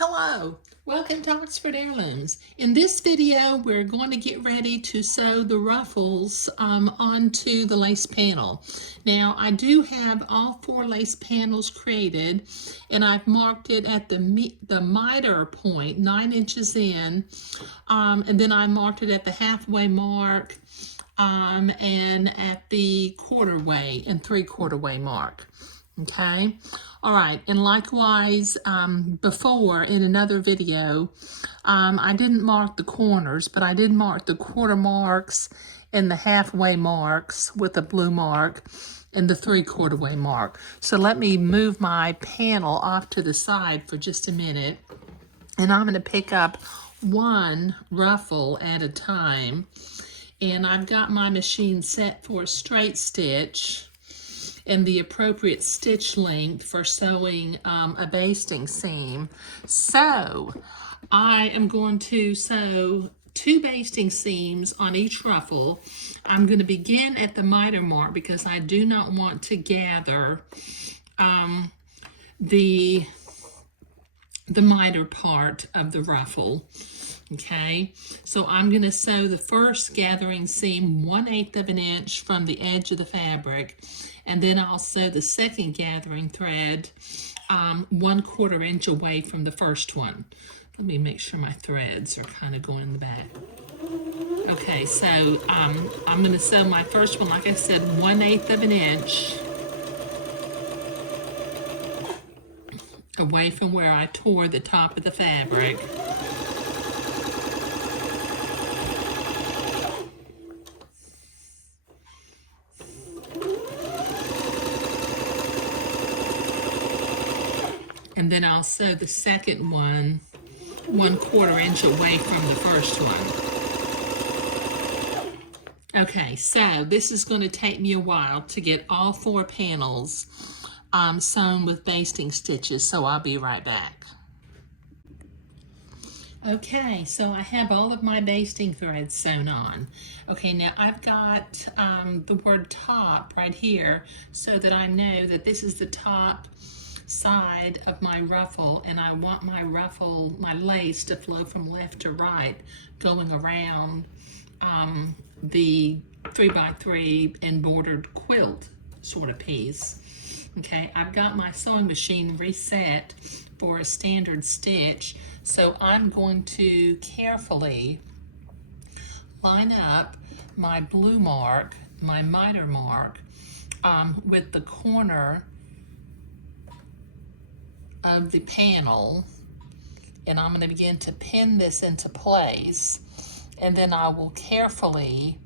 Hello, welcome to Oxford Heirlooms. In this video, we're going to get ready to sew the ruffles onto the lace panel. Now, I do have all 4 lace panels created, and I've marked it at the miter point, 9 inches in, and then I marked it at the halfway mark, and at the quarter-way and 3/4 mark. Okay, all right, and likewise, before in another video, I didn't mark the corners, but I did mark the quarter marks and the halfway marks with a blue mark and the 3/4 mark. So let me move my panel off to the side for just a minute, and I'm going to pick up one ruffle at a time. And I've got my machine set for a straight stitch and the appropriate stitch length for sewing a basting seam. So I am going to sew 2 basting seams on each ruffle. I'm going to begin at the miter mark because I do not want to gather the miter part of the ruffle. Okay, so I'm going to sew the first gathering seam 1/8 of an inch from the edge of the fabric, and then I'll sew the second gathering thread 1/4 inch away from the first one. Let me make sure my threads are kind of going in the back. Okay, so I'm going to sew my first one, like I said, 1/8 of an inch away from where I tore the top of the fabric. And then I'll sew the second one 1/4 inch away from the first one. Okay, so this is going to take me a while to get all 4 panels sewn with basting stitches, so I'll be right back. Okay, so I have all of my basting threads sewn on. Okay, now I've got the word top right here so that I know that this is the top side of my ruffle, and I want my ruffle, my lace, to flow from left to right, going around the 3x3 embroidered quilt sort of piece. Okay, I've got my sewing machine reset for a standard stitch, so I'm going to carefully line up my blue mark, my miter mark, with the corner of the panel, and I'm going to begin to pin this into place, and then I will carefully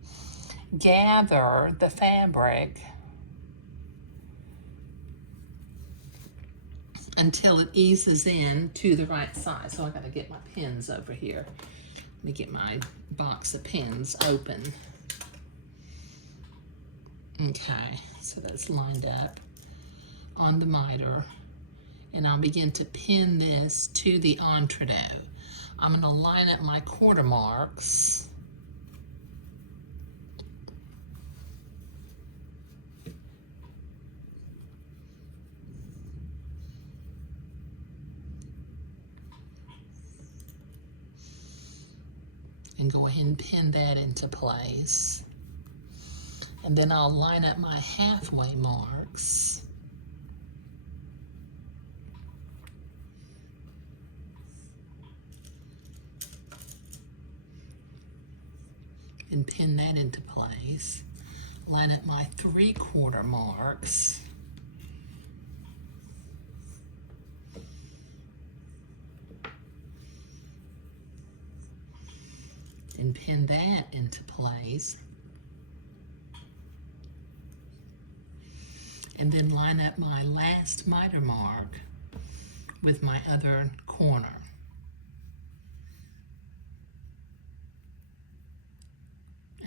gather the fabric until it eases in to the right size. So I got to get my pins over here. Let me get my box of pins open. Okay, so that's lined up on the miter, and I'll begin to pin this to the entredot. I'm going to line up my quarter marks. And go ahead and pin that into place. And then I'll line up my halfway marks. And pin that into place. Line up my 3/4 marks. And pin that into place. And then line up my last miter mark with my other corner.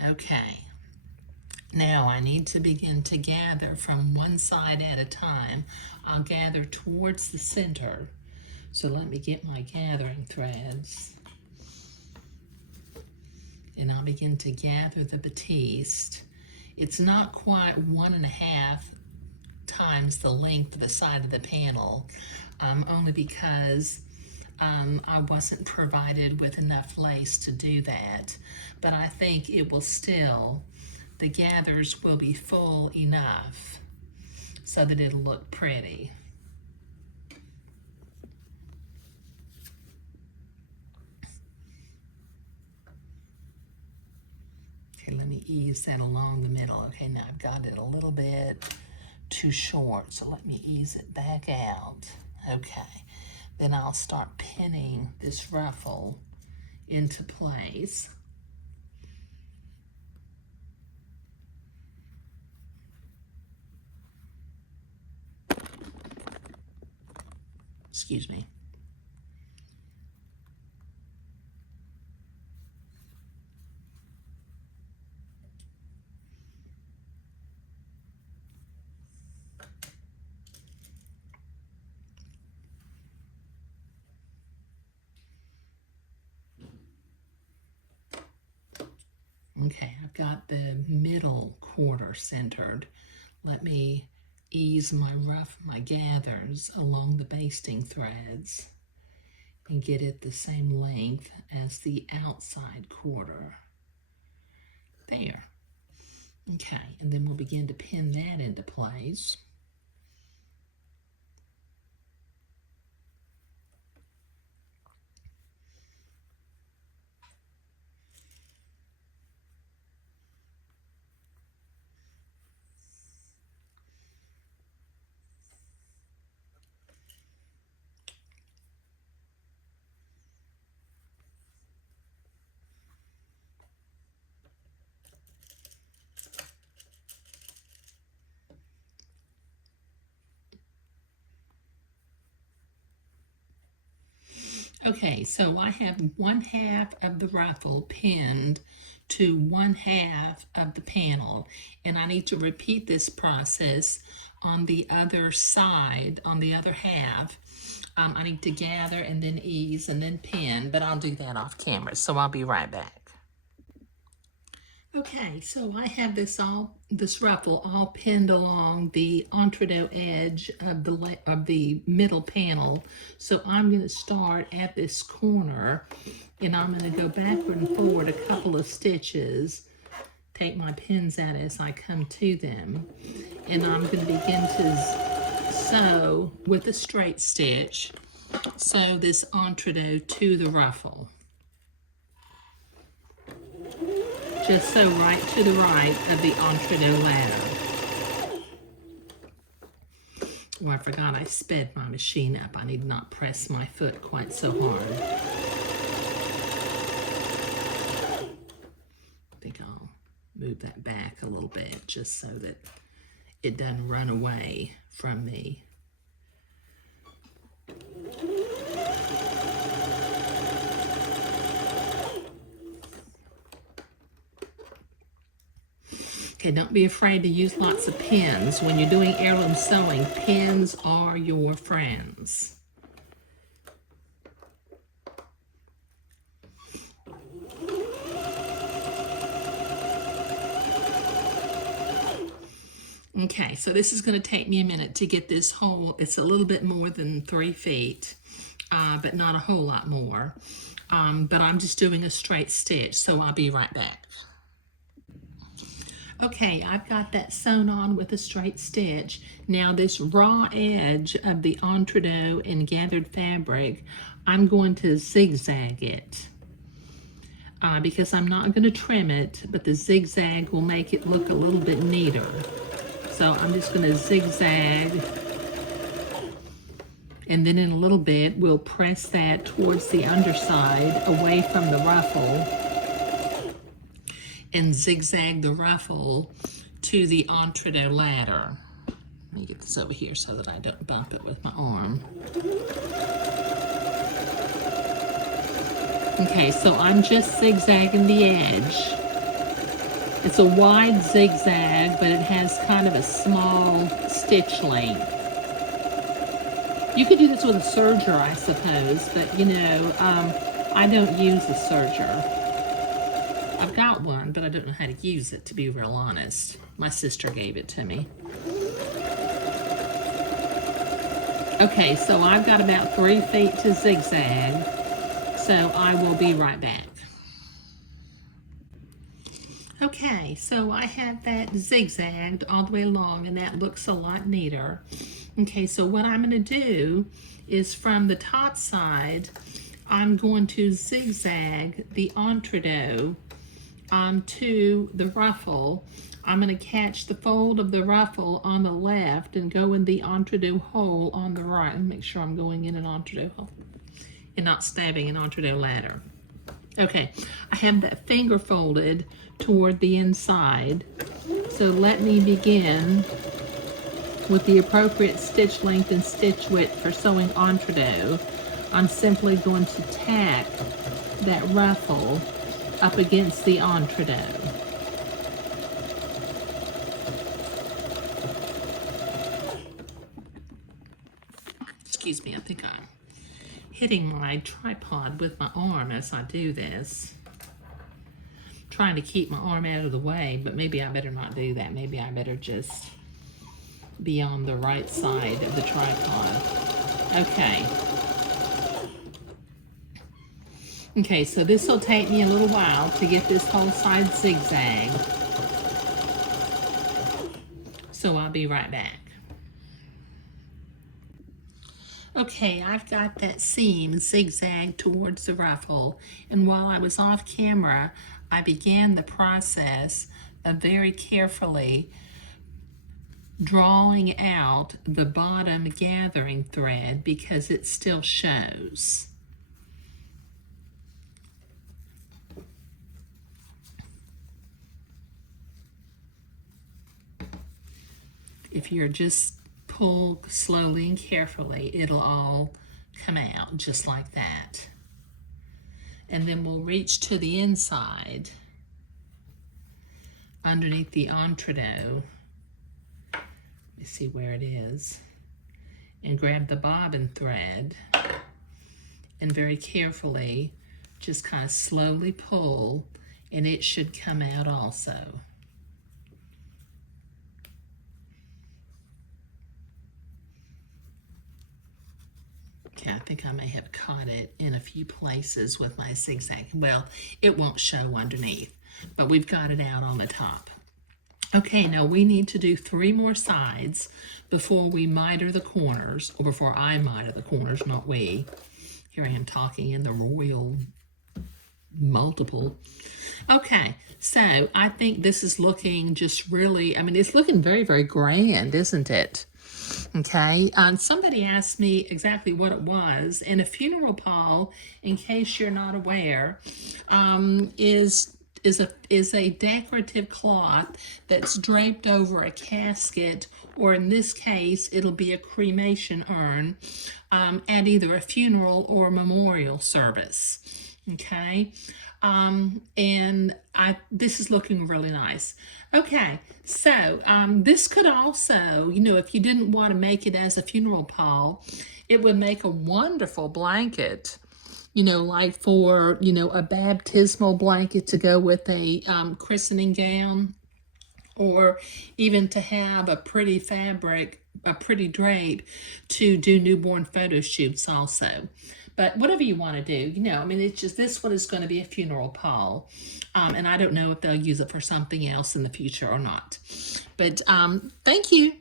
Okay, now I need to begin to gather from one side at a time. I'll gather towards the center. So let me get my gathering threads. And I'll begin to gather the batiste. It's not quite 1.5 times the length of the side of the panel, only because I wasn't provided with enough lace to do that, but I think it will still, the gathers will be full enough so that it'll look pretty. Okay, let me ease that along the middle. Okay, now I've got it a little bit too short, so let me ease it back out. Okay, then I'll start pinning this ruffle into place. Excuse me. Okay, I've got the middle quarter centered. Let me ease my gathers along the basting threads and get it the same length as the outside quarter. There. Okay, and then we'll begin to pin that into place. Okay, so I have 1/2 of the ruffle pinned to 1/2 of the panel, and I need to repeat this process on the other side, on the other half. I need to gather and then ease and then pin, but I'll do that off camera, so I'll be right back. Okay, so I have this ruffle all pinned along the entrecôte edge of the middle panel. So I'm going to start at this corner, and I'm going to go backward and forward a couple of stitches. Take my pins out as I come to them, and I'm going to begin to sew with a straight stitch. Sew this entrecôte to the ruffle. Just sew right to the right of the entrecôte ladder. Oh, I forgot I sped my machine up. I need not press my foot quite so hard. I think I'll move that back a little bit just so that it doesn't run away from me. Okay, don't be afraid to use lots of pins. When you're doing heirloom sewing, pins are your friends. Okay, so this is going to take me a minute to get this hole. It's a little bit more than 3 feet, but not a whole lot more. But I'm just doing a straight stitch, so I'll be right back. Okay, I've got that sewn on with a straight stitch. Now this raw edge of the entrecôte and gathered fabric, I'm going to zigzag it because I'm not going to trim it, but the zigzag will make it look a little bit neater. So I'm just going to zigzag, and then in a little bit we'll press that towards the underside away from the ruffle and zigzag the ruffle to the entrecôte ladder. Let me get this over here so that I don't bump it with my arm. Okay, so I'm just zigzagging the edge. It's a wide zigzag, but it has kind of a small stitch length. You could do this with a serger, I suppose, but you know, I don't use a serger. I've got one, but I don't know how to use it, to be real honest. My sister gave it to me. Okay, so I've got about 3 feet to zigzag, so I will be right back. Okay, so I have that zigzagged all the way along, and that looks a lot neater. Okay, so what I'm going to do is from the top side, I'm going to zigzag the entree to the ruffle. I'm going to catch the fold of the ruffle on the left and go in the entree hole on the right. Let me make sure I'm going in an entree hole and not stabbing an entree ladder. Okay, I have that finger folded toward the inside. So let me begin with the appropriate stitch length and stitch width for sewing entree. I'm simply going to tack that ruffle up against the entree. Excuse me, I think I'm hitting my tripod with my arm as I do this. I'm trying to keep my arm out of the way, but maybe I better not do that. Maybe I better just be on the right side of the tripod. Okay. Okay, so this will take me a little while to get this whole side zigzag. So I'll be right back. Okay, I've got that seam zigzag towards the ruffle, and while I was off camera, I began the process of very carefully drawing out the bottom gathering thread because it still shows. If you're just pull slowly and carefully, it'll all come out just like that. And then we'll reach to the inside underneath the entree. Let me see where it is. And grab the bobbin thread and very carefully just kind of slowly pull, and it should come out also. Okay, I think I may have caught it in a few places with my zigzag. Well, it won't show underneath, but we've got it out on the top. Okay, now we need to do 3 more sides before we miter the corners, or before I miter the corners, not we. Here I am talking in the royal multiple. Okay, so I think this is looking just really, I mean, it's looking very, very grand, isn't it? Okay, somebody asked me exactly what it was, and a funeral pall, in case you're not aware, is a decorative cloth that's draped over a casket, or in this case, it'll be a cremation urn at either a funeral or memorial service. Okay, and this is looking really nice. Okay, so this could also, you know, if you didn't want to make it as a funeral pall, it would make a wonderful blanket, you know, like for, you know, a baptismal blanket to go with a christening gown, or even to have a pretty fabric, a pretty drape to do newborn photo shoots also. But whatever you want to do, you know, I mean, it's just, this one is going to be a funeral pall. And I don't know if they'll use it for something else in the future or not. But thank you.